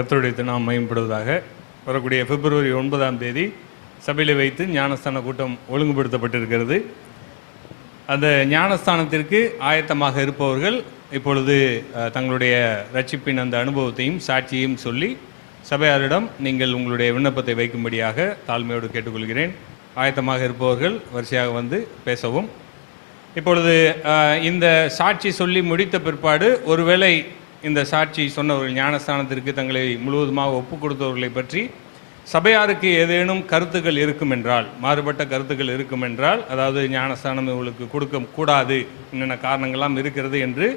கர்த்தருடைய நாம் மகிமைப்படுவதாக. வரக்கூடிய பிப்ரவரி 9 சபையில் வைத்து ஞானஸ்தான கூட்டம் ஒழுங்குபடுத்தப்பட்டிருக்கிறது. அந்த ஞானஸ்தானத்திற்கு ஆயத்தமாக இருப்பவர்கள் இப்பொழுது தங்களுடைய ரட்சிப்பின் அந்த அனுபவத்தையும் சாட்சியையும் சொல்லி சபையாரிடம் நீங்கள் உங்களுடைய விண்ணப்பத்தை வைக்கும்படியாக தாழ்மையோடு கேட்டுக்கொள்கிறேன். ஆயத்தமாக இருப்பவர்கள் வரிசையாக வந்து பேசவும். இப்பொழுது இந்த சாட்சி சொல்லி முடித்த பிற்பாடு ஒருவேளை இந்த சாட்சி சொன்னவர்கள் ஞானஸ்தானத்திற்கு தங்களை முழுவதுமாக ஒப்பு கொடுத்தவர்களை பற்றி சபையாருக்கு ஏதேனும் கருத்துக்கள் இருக்கும் என்றால், மாறுபட்ட கருத்துக்கள் இருக்கும் என்றால், அதாவது ஞானஸ்தானம் இவங்களுக்கு கொடுக்க கூடாது, என்னென்ன காரணங்கள்லாம் இருக்கிறது என்று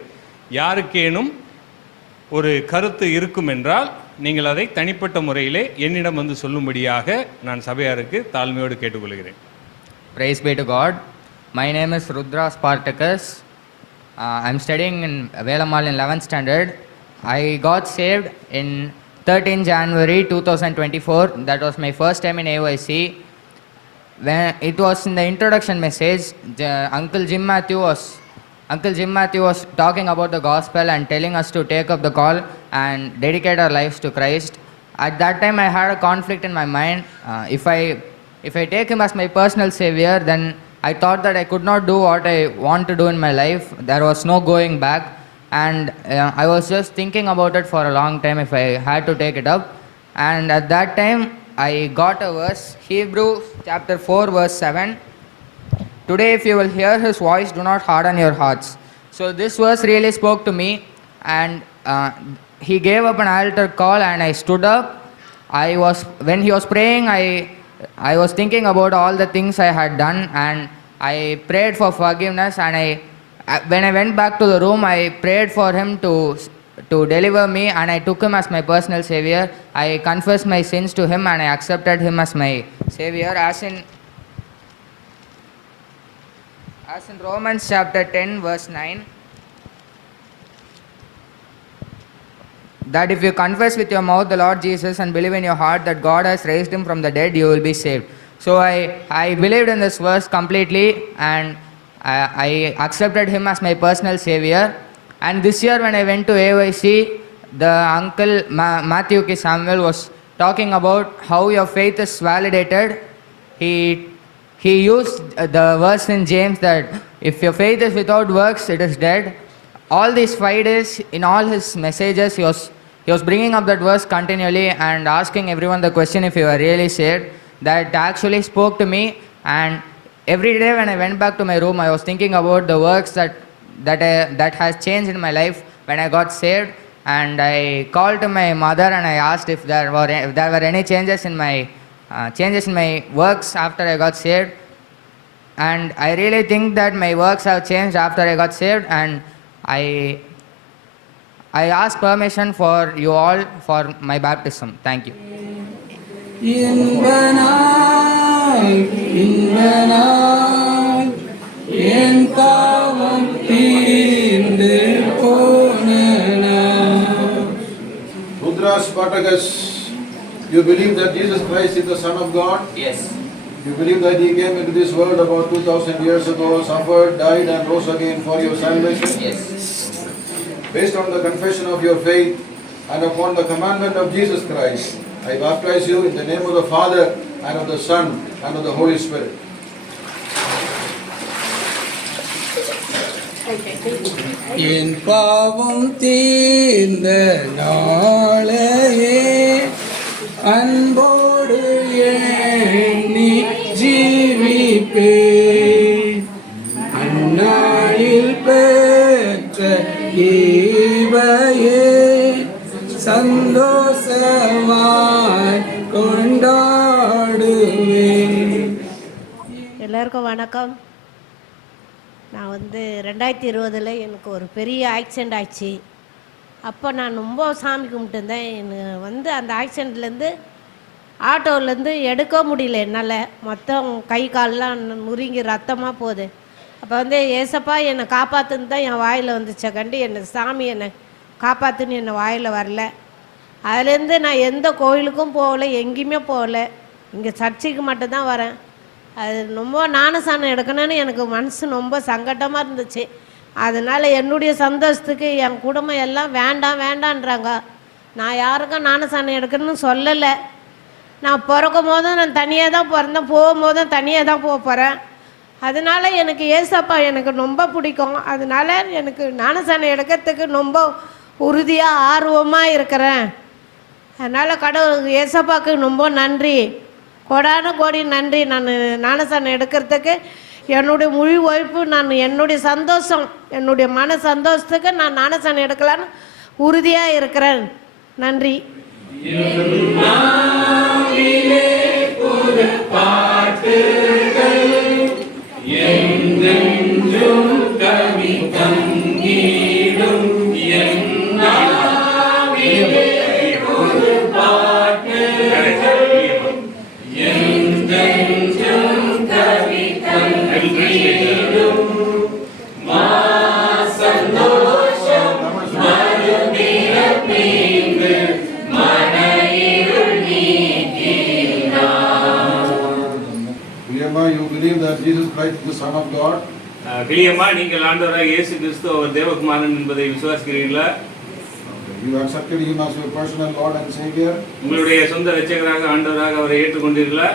யாருக்கேனும் ஒரு கருத்து இருக்கும் என்றால் நீங்கள் அதை தனிப்பட்ட முறையிலே என்னிடம் வந்து சொல்லும்படியாக நான் சபையாருக்கு தாழ்மையோடு கேட்டுக்கொள்கிறேன். Praise be to God. My name is Rudra Spartacus. I'm studying in Velamal in 11th standard. I got saved in 13 January 2024. That was my first time in AYC. When it was in the introduction message, Uncle Jim Matthew was talking about the gospel and telling us to take up the call and dedicate our lives to Christ. At that time I had a conflict in my mind. If I take him as my personal savior, then I thought that I could not do what I want to do in my life. There was no going back, and I was just thinking about it for a long time if I had to take it up. And at that time I got a verse, Hebrews chapter 4 verse 7. Today if you will hear his voice, do not harden your hearts. So this verse really spoke to me, and he gave up an altar call and I stood up. When he was praying, I was thinking about all the things I had done, and I prayed for forgiveness, and when I went back to the room, I prayed for him to deliver me, and I took him as my personal savior. I confessed my sins to him and I accepted him as my savior, as in Romans chapter 10 verse 9, that if you confess with your mouth the Lord Jesus and believe in your heart that God has raised him from the dead, you will be saved. So I believed in this verse completely, and I accepted him as my personal savior. And this year when I went to AYC, the uncle Matthew K. Samuel was talking about how your faith is validated. He used the verse in James that if your faith is without works, it is dead. All these 5 days, in all his messages, he was bringing up that verse continually and asking everyone the question if you are really saved. That actually spoke to me, and every day when I went back to my room, I was thinking about the works that has changed in my life when I got saved. And I called to my mother and I asked if there were any changes in my works after I got saved. And I really think that my works have changed after I got saved, and I ask permission for you all for my baptism. Thank you. இன்பனாய் என் பாவம் தீர்ந்து போனேன். Rudra Spartacus, you believe that Jesus Christ is the Son of God? Yes. You believe that he came into this world about 2000 years ago, suffered, died and rose again for your salvation? Yes. Based on the confession of your faith and upon the commandment of Jesus Christ, I baptize you in the name of the Father and of the Son and of the Holy Spirit. என் பாவம் தீர்ந்த நாளையே அன்போடு எண்ணி ஜீவிப்பே, அந்நாளில் பெற்ற ஈவையே சந்தோஷமாய் கொண்டாடுவேன். எல்லாருக்கும் வணக்கம். நான் 2020 எனக்கு ஒரு பெரிய ஆக்சிடெண்ட் ஆச்சு. அப்போ நான் ரொம்ப சாமி கும்பிட்டுருந்தேன். எனக்கு அந்த ஆக்சிடெண்ட்லேருந்து ஆட்டோவிலேருந்து எடுக்க முடியல என்னால். மொத்தம் கை கால்லாம் முறிங்கி ரத்தமாக போகுது. அப்போ ஏசப்பா என்னை காப்பாற்றுன்னு தான் என் வாயில் வந்துச்ச கண்டு என்னை சாமி என்னை காப்பாற்றுன்னு என்னை வாயில் வரல. அதுலேருந்து நான் எந்த கோயிலுக்கும் போகலை, எங்கேயுமே போகலை. இங்கே சர்ச்சுக்கு மட்டும்தான் வரேன். அது ரொம்ப ஞானஸ்நானம் எடுக்கணும்னு எனக்கு மனசு ரொம்ப சங்கடமாக இருந்துச்சு. அதனால் என்னுடைய சந்தோஷத்துக்கு என் குடும்பம் எல்லாம் வேண்டாம் வேண்டான்றாங்க. நான் யாருக்கும் ஞானஸ்தானம் எடுக்கணும்னு சொல்லலை. நான் பிறக்கும் போதும் நான் தனியாக தான் பிறந்தேன், போகும்போதும் தனியாக தான் போக போகிறேன். அதனால எனக்கு ஏசப்பா எனக்கு ரொம்ப பிடிக்கும். அதனால எனக்கு ஞானஸ்தானம் எடுக்கிறதுக்கு ரொம்ப உறுதியாக ஆர்வமாக இருக்கிறேன். அதனால் கடவுள் ஏசப்பாவுக்கு ரொம்ப நன்றி, கோடான கோடி நன்றி. நான் ஞானஸ்தானம் எடுக்கிறதுக்கு என்னுடைய முழு உழைப்பு, நான் என்னுடைய சந்தோஷம், என்னுடைய மன சந்தோஷத்துக்கு நான் ஞானஸ்தானம் எடுக்கலான்னு உறுதியாக இருக்கிறேன். நன்றி. You believe that Jesus Christ is the Son of God? கிளியம்மா, நீங்கள் ஆண்டவராக இயேசு கிறிஸ்து அவர் தேவகுமாரன் என்பதை விசுவாசிக்கிறீர்களா? You accepted him as your personal Lord and Savior? உங்களுடைய சொந்த இரட்சகராக ஆண்டவராக அவரை ஏற்றுக்கொண்டீர்களா?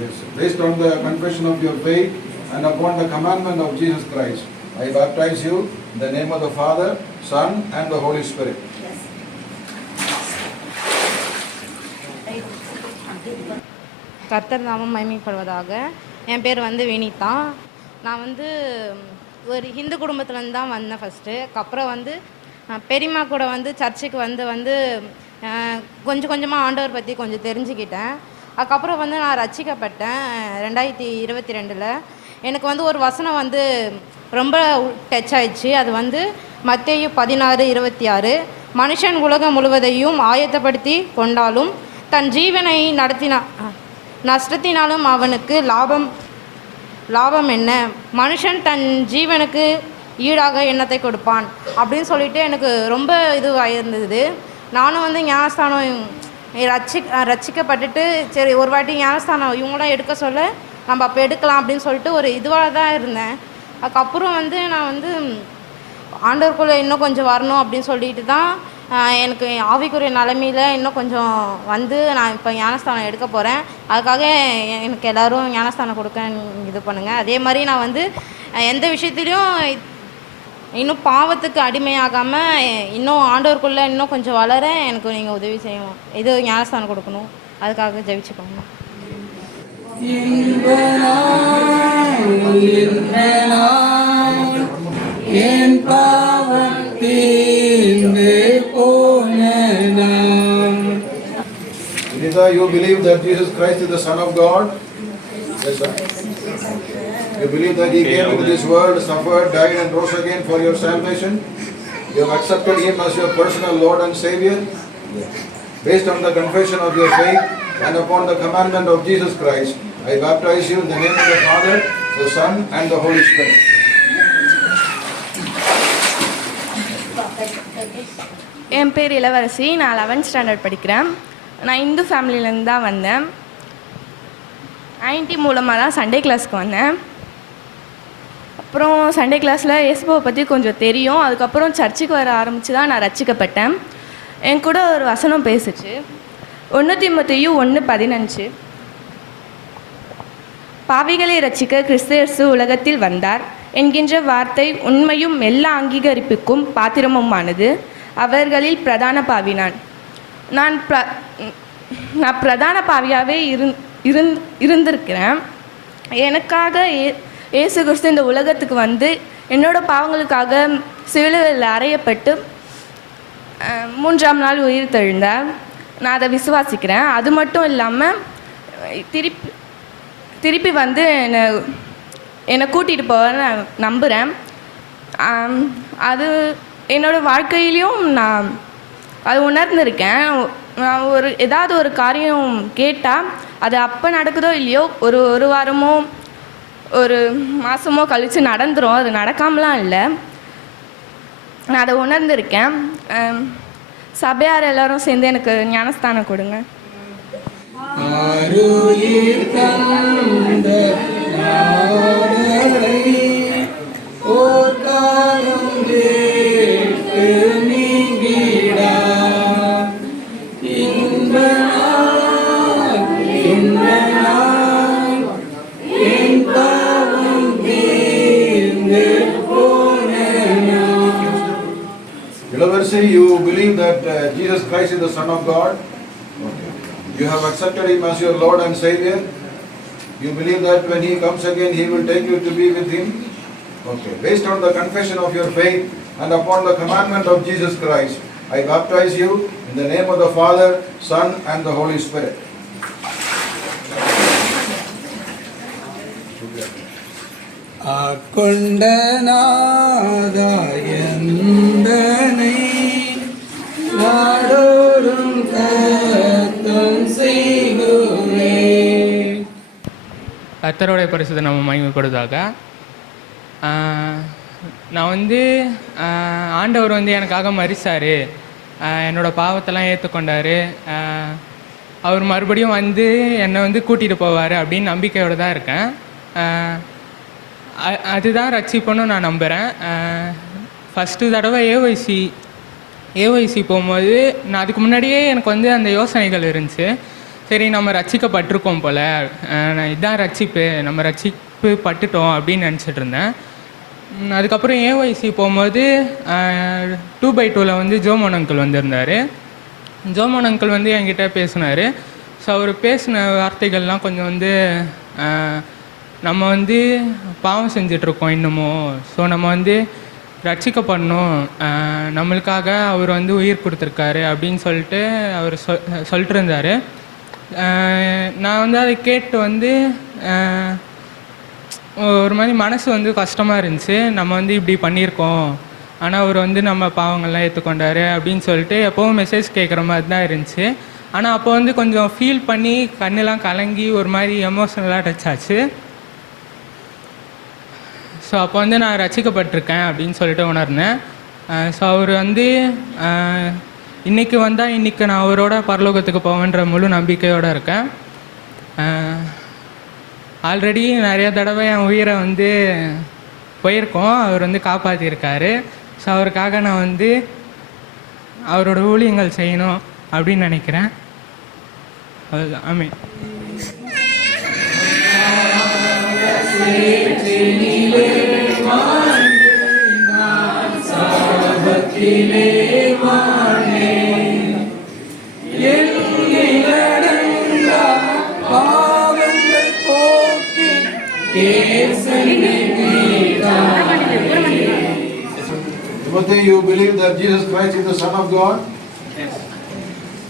Yes. Based on the confession of your faith and upon the commandment of Jesus Christ, I baptize you in the name of the Father, Son and the Holy Spirit. கர்த்தர் நாமம் மகிமைப்படுவதாக. என் பேர் வந்து வினிதா. நான் வந்து ஒரு ஹிந்து குடும்பத்துலேருந்து தான் வந்தேன் ஃபஸ்ட்டு. அதுக்கப்புறம் வந்து பெரியம்மா கூட வந்து சர்ச்சுக்கு வந்து கொஞ்சம் கொஞ்சமாக ஆண்டவர் பற்றி கொஞ்சம் தெரிஞ்சுக்கிட்டேன். அதுக்கப்புறம் வந்து நான் ரட்சிக்கப்பட்டேன் 2022. எனக்கு வந்து ஒரு வசனம் வந்து ரொம்ப டச் ஆயிடுச்சு. அது வந்து மத்தேயு 16:26, மனுஷன் உலகம் முழுவதையும் ஆயத்தப்படுத்தி கொண்டாலும் தன் ஜீவனை நஷ்டத்தினாலும் அவனுக்கு லாபம் என்ன? மனுஷன் தன் ஜீவனுக்கு ஈடாக எண்ணத்தை கொடுப்பான் அப்படின்னு சொல்லிட்டு எனக்கு ரொம்ப இதுவாக இருந்தது. நானும் வந்து ஞானஸ்தானம் ரட்சிக்கப்பட்டுட்டு சரி ஒரு வாட்டி ஞானஸ்தானம் இவங்களாம் எடுக்க சொல்ல நம்ம அப்போ எடுக்கலாம் அப்படின்னு சொல்லிட்டு ஒரு இதுவாக தான் இருந்தேன். அதுக்கப்புறம் வந்து நான் வந்து ஆண்டவருக்குள்ளே இன்னும் கொஞ்சம் வரணும் அப்படின்னு சொல்லிட்டு தான் எனக்கு ஆவிக்குரிய நிலைமையில் இன்னும் கொஞ்சம் வந்து நான் இப்போ ஞானஸ்தானம் எடுக்க போகிறேன். அதுக்காக எனக்கு எல்லோரும் ஞானஸ்தானம் கொடுக்க இது பண்ணுங்கள். அதே மாதிரி நான் வந்து எந்த விஷயத்துலையும் இன்னும் பாவத்துக்கு அடிமையாகாமல் இன்னும் ஆண்டவருக்குள்ளே இன்னும் கொஞ்சம் வளர எனக்கு நீங்கள் உதவி செய்யணும். இது ஞானஸ்தானம் கொடுக்கணும், அதுக்காக ஜெபிச்சுக்கோங்க. என் பாவம் தீர்ந்து போனேனாம். Vinitha, you believe that Jesus Christ is the Son of God? Yes, sir. You believe that He came into this world, suffered, died and rose again for your salvation? You have accepted Him as your personal Lord and Savior? Based on the confession of your faith and upon the commandment of Jesus Christ, I baptize you in the name of the Father, the Son and the Holy Spirit. என் பேர் இளவரசி. நான் 11th standard படிக்கிறேன். நான் இந்து ஃபேமிலியிலேருந்து தான் வந்தேன். Anti மூலமாக தான் Sunday கிளாஸ்க்கு வந்தேன். அப்புறம் சண்டே கிளாஸில் இயேசுவை பற்றி கொஞ்சம் தெரியும். அதுக்கப்புறம் சர்ச்சுக்கு வர ஆரம்பித்து தான் நான் ரட்சிக்கப்பட்டேன். என் கூட ஒரு வசனம் பேசுச்சு. 1 தீமோத்தேயு 1:15, பாவிகளை ரட்சிக்க கிறிஸ்து இயேசு உலகத்தில் வந்தார் என்கின்ற வார்த்தை உண்மையும் எல்லா அங்கீகரிப்புக்கும் பாத்திரமுமானது. அவர்களில் பிரதான பாவி நான் பிரதான பாவியாகவே இருந்திருக்கிறேன். எனக்காக இயேசு கிறிஸ்து இந்த உலகத்துக்கு வந்து என்னோடய பாவங்களுக்காக சிலுவையில் அறையப்பட்டு 3ஆம் நாள் உயிர் தெழுந்தார். நான் அதை விசுவாசிக்கிறேன். அது மட்டும் இல்லாமல் திருப்பி வந்து என்னை கூட்டிகிட்டு போக நான் நம்புகிறேன். அது என்னோடய வாழ்க்கையிலையும் நான் அது உணர்ந்திருக்கேன். நான் ஏதாவது ஒரு காரியம் கேட்டால் அது அப்போ நடக்குதோ இல்லையோ ஒரு வாரமோ ஒரு மாதமோ கழித்து நடந்துடும். அது நடக்காமலாம் இல்லை, நான் அதை உணர்ந்திருக்கேன். சபையார் எல்லாரும் சேர்ந்து எனக்கு ஞானஸ்தானம் கொடுங்க. Ilavarsi, you believe that Jesus Christ is the Son of God. Okay. You have accepted Him as your Lord and Savior. You believe that when He comes again, He will take you to be with Him. Okay. Based on the confession of your faith and upon the commandment of Jesus Christ, I baptize you in the name of the Father, Son, and the Holy Spirit. ஆட்கொண்ட நாதா எந்தனை நாடோறும் கர்த்தம் செய்குவே. கர்த்தருடைய பரிசுத்த நம்ம மகிமைப்படுவதாக. நான் வந்து ஆண்டவர் வந்து எனக்காக மரிச்சார், என்னோடய பாவத்தெல்லாம் ஏற்றுக்கொண்டார், அவர் மறுபடியும் வந்து என்னை வந்து கூட்டிகிட்டு போவார் அப்படின்னு நம்பிக்கையோடு தான் இருக்கேன். அதுதான் ரட்சிப்புன்னு நான் நம்புகிறேன். ஃபஸ்ட்டு தடவை ஏஒய்சி போகும்போது நான் அதுக்கு முன்னாடியே எனக்கு வந்து அந்த யோசனைகள் இருந்துச்சு. சரி, நம்ம ரட்சிக்கப்பட்டிருக்கோம் போல், இதுதான் ரட்சிப்பு, நம்ம ரட்சிப்பு பட்டுட்டோம் அப்படின்னு நினச்சிட்டு இருந்தேன். அதுக்கப்புறம் ஏஒய்சி போகும்போது 2x2 வந்து ஜோமோன் அங்கிள் வந்திருந்தார். ஜோமோன் அங்கிள் வந்து என்கிட்ட பேசினார். ஸோ அவர் பேசின வார்த்தைகள்லாம் கொஞ்சம் வந்து நம்ம வந்து பாவம் செஞ்சிட்ருக்கோம் இன்னமும், ஸோ நம்ம வந்து ரட்சிக்கப்படணும், நம்மளுக்காக அவர் வந்து உயிர் கொடுத்துருக்காரு அப்படின்னு சொல்லிட்டு அவர் சொல்லிட்டு இருந்தார். நான் வந்து அதை கேட்டு வந்து ஒரு மாதிரி மனசு வந்து கஷ்டமாக இருந்துச்சு. நம்ம வந்து இப்படி பண்ணியிருக்கோம், ஆனால் அவர் வந்து நம்ம பாவங்கள்லாம் ஏற்றுக்கொண்டார் அப்படின்னு சொல்லிட்டு எப்போவும் மெசேஜ் கேட்குற மாதிரி தான் இருந்துச்சு. ஆனால் அப்போ வந்து கொஞ்சம் ஃபீல் பண்ணி கண்ணெலாம் கலங்கி ஒரு மாதிரி எமோஷ்னலாக டச் ஆச்சு. ஸோ அப்போ வந்து நான் ரட்சிக்கப்பட்டிருக்கேன் அப்படின்னு சொல்லிட்டு உணர்ந்தேன். ஸோ அவர் வந்து இன்றைக்கி வந்தால் இன்றைக்கி நான் அவரோட பரலோகத்துக்கு போவேன்ற முழு நம்பிக்கையோடு இருக்கேன். ஆல்ரெடி நிறைய தடவை என் உயிரை வந்து போயிருக்கோம், அவர் வந்து காப்பாற்றியிருக்காரு. ஸோ அவருக்காக நான் வந்து அவரோட ஊழியங்கள் செய்யணும் அப்படின்னு நினைக்கிறேன். அதுதான். ஆமென். Timothy, you believe that Jesus Christ is the Son of God? Yes.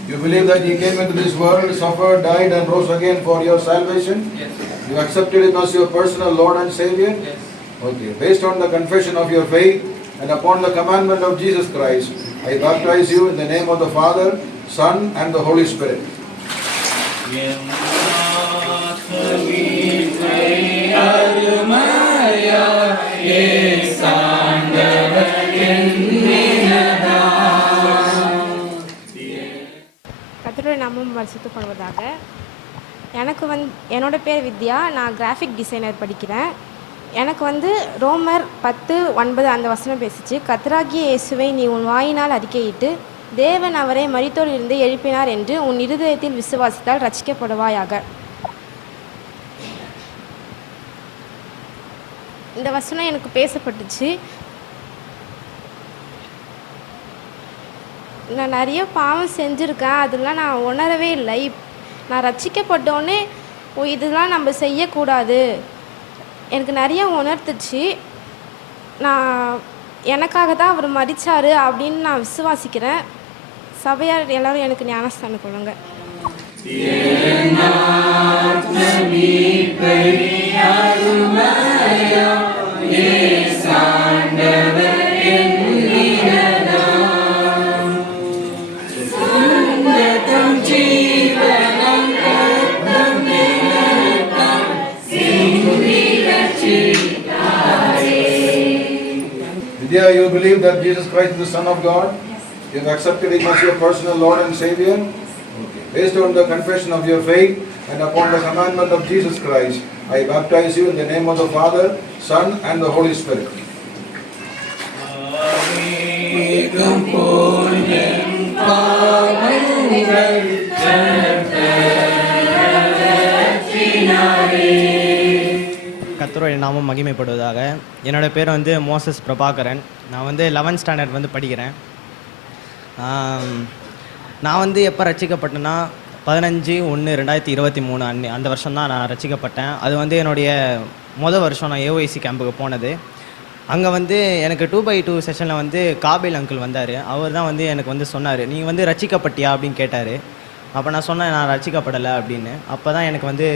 You believe that He came into this world, suffered, died, and rose again for your salvation? Yes. You accepted Him as your personal Lord and Savior? Yes. Okay. Based on the confession of your faith and upon the commandment of Jesus Christ, I baptize you in the name of the Father, Son, and the Holy Spirit. கர்த்தருடைய நாமம் பரிசுத்தப்படுவதாக. எனக்கு என்னோடய பேர் வித்யா, நான் graphic designer படிக்கிறேன். எனக்கு வந்து ரோமர் 10:9 அந்த வசனம் பேசிச்சு. கர்த்தராகிய இயேசுவை நீ உன் வாயினால் அறிக்கையிட்டு தேவன் அவரை மரித்தோரிலிருந்து எழுப்பினார் என்று உன் இருதயத்தில் விசுவாசித்தால் ரட்சிக்கப்படுவாயாக. இந்த வசனம் எனக்கு பேசப்பட்டுச்சு. நான் நிறைய பாவம் செஞ்சுருக்கேன், அதெல்லாம் நான் உணரவே இல்லை. நான் ரட்சிக்கப்பட்டோன்னே இதெல்லாம் நம்ம செய்யக்கூடாது எனக்கு நிறைய உணர்த்துச்சு. நான் எனக்காக தான் அவர் மரித்தார் அப்படின்னு நான் விசுவாசிக்கிறேன். சபையார் எல்லோரும் எனக்கு ஞானஸ்தானம் கொடுங்க. Vidya, you believe that Jesus Christ is the Son of God? Yes. You have accepted Him as your personal Lord and Savior? Okay. Based on the confession of your faith and upon the commandment of Jesus Christ, I baptize you in the name of the Father, Son, and the Holy Spirit. கர்த்தருடைய நாமம் மகிமைப்படுவதாக. என்னோடய பேர் வந்து Moses Prabhakaran. நான் வந்து 11th standard வந்து படிக்கிறேன். நான் வந்து எப்போ ரட்சிக்கப்பட்டேன்னா 15/1/2023 அந்த வருஷம் தான் நான் ரட்சிக்கப்பட்டேன். அது வந்து என்னுடைய வருஷம் நான் ஏஓஐசி கேம்புக்கு போனது. அங்கே வந்து எனக்கு 2x2 செஷனில் வந்து காபில் அங்கிள் வந்தார். அவர் தான் வந்து எனக்கு வந்து சொன்னார், நீ வந்து ரட்சிக்கப்பட்டியா அப்படின்னு கேட்டார். அப்போ நான் சொன்னேன் நான் ரட்சிக்கப்படலை அப்படின்னு. அப்போ தான் எனக்கு வந்து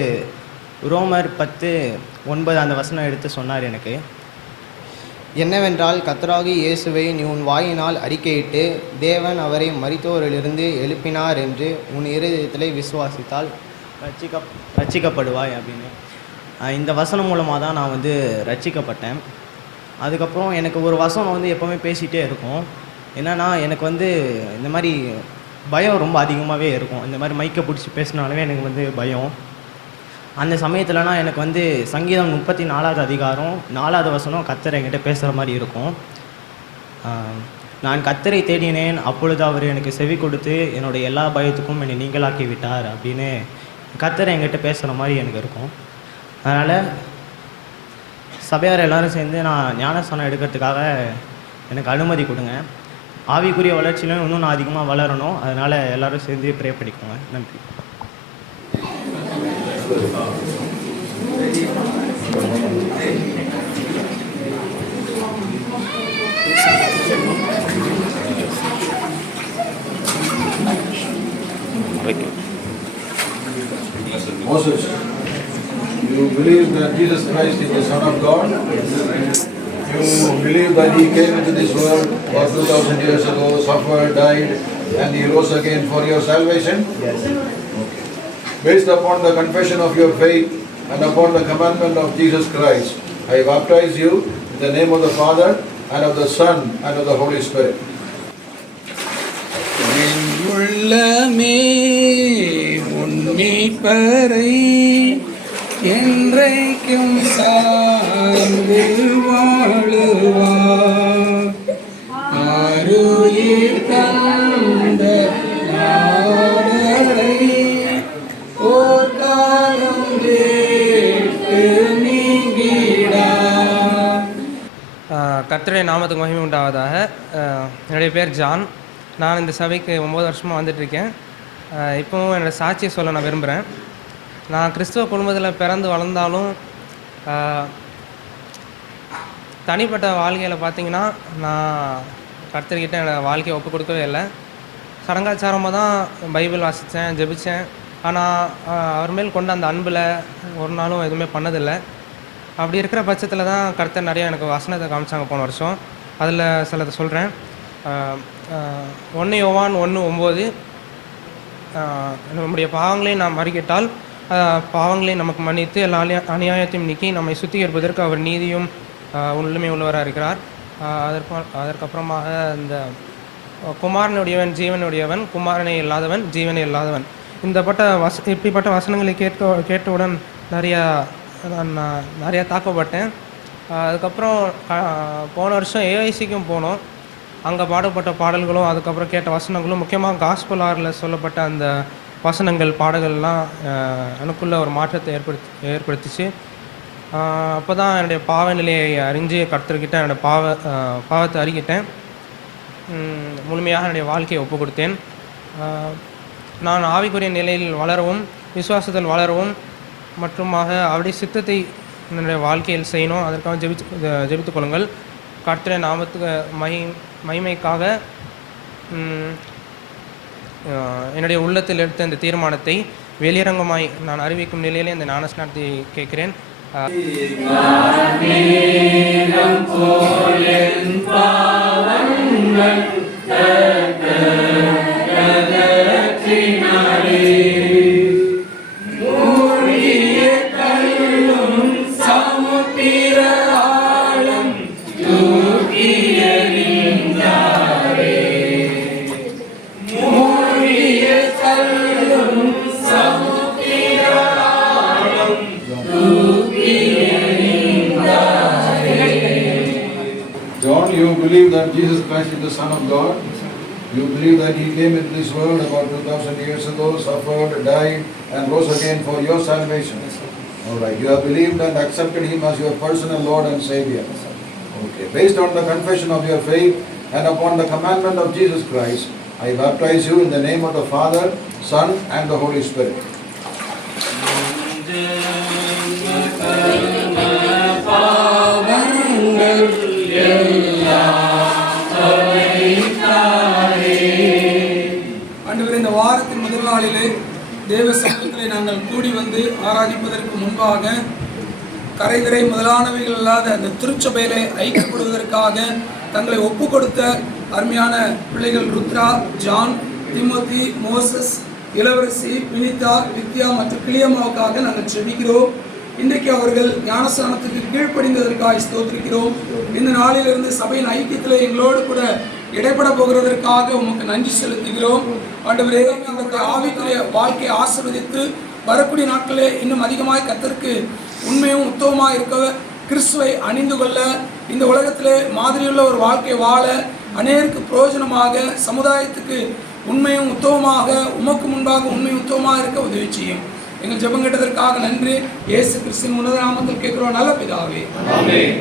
ரோமர் 10:9 அந்த வசனம் எடுத்து சொன்னார் எனக்கு. என்னவென்றால் கர்த்தராகிய இயேசுவை நீ உன் வாயினால் அறிக்கையிட்டு தேவன் அவரை மரித்தோரிலிருந்து எழுப்பினார் என்று உன் இருதயத்திலே விசுவாசித்தால் ரட்சிக்கப்படுவாய் அப்படின்னு. இந்த வசனம் மூலமாக தான் நான் வந்து ரட்சிக்கப்பட்டேன். அதுக்கப்புறம் எனக்கு ஒரு வசனம் வந்து எப்போவுமே பேசிகிட்டே இருக்கும். என்னென்னா எனக்கு வந்து இந்த மாதிரி பயம் ரொம்ப அதிகமாகவே இருக்கும். இந்த மாதிரி மைக்கை பிடிச்சி பேசினாலுமே எனக்கு வந்து பயம். அந்த சமயத்தில்னா எனக்கு வந்து சங்கீதம் 34வது அதிகாரம் 4வது வசனம் கர்த்தர் என்கிட்ட பேசுகிற மாதிரி இருக்கும். நான் கர்த்தரை தேடினேன், அப்பொழுது அவர் எனக்கு செவி கொடுத்து என்னுடைய எல்லா பயத்துக்கும் என்னை நீங்களாக்கி விட்டார் அப்படின்னு கர்த்தர் என்கிட்ட பேசுகிற மாதிரி எனக்கு இருக்கும். அதனால் சபையார் எல்லோரும் சேர்ந்து நான் ஞானஸ்தானம் எடுக்கிறதுக்காக எனக்கு அனுமதி கொடுங்க. ஆவிக்குரிய வளர்ச்சியிலும் இன்னும் நான் அதிகமாக வளரணும். அதனால் எல்லோரும் சேர்ந்து ப்ரே பண்ணிக்கோங்க. நன்றி. Moses, you believe that Jesus Christ is the Son of God? You believe that He came into this world about 2000 years ago, suffered, died, and He rose again for your salvation? Yes. Okay. Based upon the confession of your faith and upon the commandment of Jesus Christ, I baptize you in the name of the Father and of the Son and of the Holy Spirit. என் உள்ளமே உன் மீட்பரை என்றைக்கும் சார்ந்து வாழுவார். அருயிர் தந்த நாடரை ஓர்காலம் கேட்டு நீங்கிடா. கர்த்தருடைய நாமத்துக்கு மகிமை உண்டாவதாக. என்னுடைய பேர் ஜான். நான் இந்த சபைக்கு 9 வருஷமாக வந்துட்டுருக்கேன். இப்போவும் என்னோடய சாட்சியை சொல்ல நான் விரும்புகிறேன். நான் கிறிஸ்துவ குடும்பத்தில் பிறந்து வளர்ந்தாலும் தனிப்பட்ட வாழ்க்கையில் பார்த்திங்கன்னா நான் கர்த்தர்கிட்ட என்னோடய வாழ்க்கையை ஒப்பு கொடுக்கவே இல்லை. சடங்காச்சாரமாக தான் பைபிள் வாசித்தேன், ஜெபித்தேன். ஆனால் அவர் மேல் கொண்ட அந்த அன்பில் ஒரு நாளும் எதுவுமே பண்ணதில்லை. அப்படி இருக்கிற பட்சத்தில் தான் கர்த்தர் நிறையா எனக்கு வசனத்தை காமிச்சாங்க போன வருஷம். அதில் சிலதை சொல்கிறேன். 1 யோவான் 1:9 நம்முடைய பாவங்களை நாம் அறிக்கையிட்டால் பாவங்களை நமக்கு மன்னித்து எல்லா அநியாயத்தையும் நீக்கி நம்மை சுத்திகரிப்பதற்கு அவர் நீதியும் உண்மை உள்ளவராக இருக்கிறார். அதற்கப்புறமாக இந்த குமாரனுடையவன் ஜீவனுடையவன், குமாரனை இல்லாதவன் ஜீவனை இல்லாதவன். இப்படிப்பட்ட வசனங்களை கேட்டவுடன் நிறையா தாக்கப்பட்டேன். அதுக்கப்புறம் போன வருஷம் ஏஐசிக்கும் போனோம். அங்கே பாடப்பட்ட பாடல்களும் அதுக்கப்புறம் கேட்ட வசனங்களும், முக்கியமாக காஸ்பல் ஆரில் சொல்லப்பட்ட அந்த வசனங்கள் பாடல்கள்லாம் எனக்குள்ள ஒரு மாற்றத்தை ஏற்படுத்திச்சு. அப்போ தான் என்னுடைய பாவ நிலையை அறிஞ்சு கர்த்தர்கிட்ட என்னுடைய பாவத்தை அறிக்கிட்டேன். முழுமையாக என்னுடைய வாழ்க்கையை ஒப்பு கொடுத்தேன். நான் ஆவிக்குரிய நிலையில் வளரவும் விசுவாசத்தில் வளரவும் மற்றுமாக அவருடைய சித்தத்தை என்னுடைய வாழ்க்கையில் செய்யணும். அதற்காக ஜெபித்துக் கொள்ளுங்கள். கர்த்தருடைய நாமத்துக்கு மகிமைக்காக என்னுடைய உள்ளத்தில் எடுத்த இந்த தீர்மானத்தை வெளியரங்கமாய் நான் அறிவிக்கும் நிலையிலே இந்த ஞானஸ்நானத்தை கேட்கிறேன். John, you believe that Jesus Christ is the Son of God? You believe that He came into this world about 2000 years ago, suffered, died, and rose again for your salvation? All right. You have believed and accepted Him as your personal Lord and Savior? Okay. Based on the confession of your faith and upon the commandment of Jesus Christ, I baptize you in the name of the Father, Son and the Holy Spirit. ஆண்டவரே, இந்த வாரத்தின் முதல் நாளிலே தேவ சமூகத்திலே நாங்கள் கூடி வந்து ஆராதிப்பதற்கு முன்பாக கரைதிரை முதலானவைகள் இல்லாத அந்த திருச்சபையிலே ஐக்கியப்படுவதற்காக தங்களை ஒப்பு கொடுத்த அருமையான பிள்ளைகள் ருத்ரா, ஜான், திமோத்தி, மோசஸ், இளவரசி, வினிதா, வித்யா மற்றும் கிளியம்மாவுக்காக நாங்கள் செபிக்கிறோம். இன்றைக்கு அவர்கள் ஞானஸ்தானத்துக்கு கீழ்ப்படிந்ததற்காக ஸ்தோத்திரிக்கிறோம். இந்த நாளிலிருந்து சபையின் ஐக்கியத்தில் எங்களோடு கூட இடைப்பட போகிறதற்காக உமக்கு நன்றி செலுத்துகிறோம். ஆண்டவரே, எங்களுடைய ஆவிக்குரிய வாழ்க்கையை ஆசீர்வதித்து வரக்கூடிய நாட்களே இன்னும் அதிகமாய் கர்த்தருக்கு உண்மையும் உத்தமமாக இருக்க, கிறிஸ்துவை அணிந்து கொள்ள, இந்த உலகத்திலே மாதிரியுள்ள ஒரு வாழ்க்கை வாழ, அநேருக்கு பிரயோஜனமாக, சமுதாயத்துக்கு உண்மையும் உத்தமமாக, உமக்கு முன்பாக உண்மையும் உத்தமமாக இருக்க உதவி செய்யும். எங்கள் ஜெபம் கேட்டதற்காக நன்றி. இயேசு கிறிஸ்துவின் உன்னத நாமத்தில் கேட்கிறோம் நல்ல பிதாவே, ஆமென்.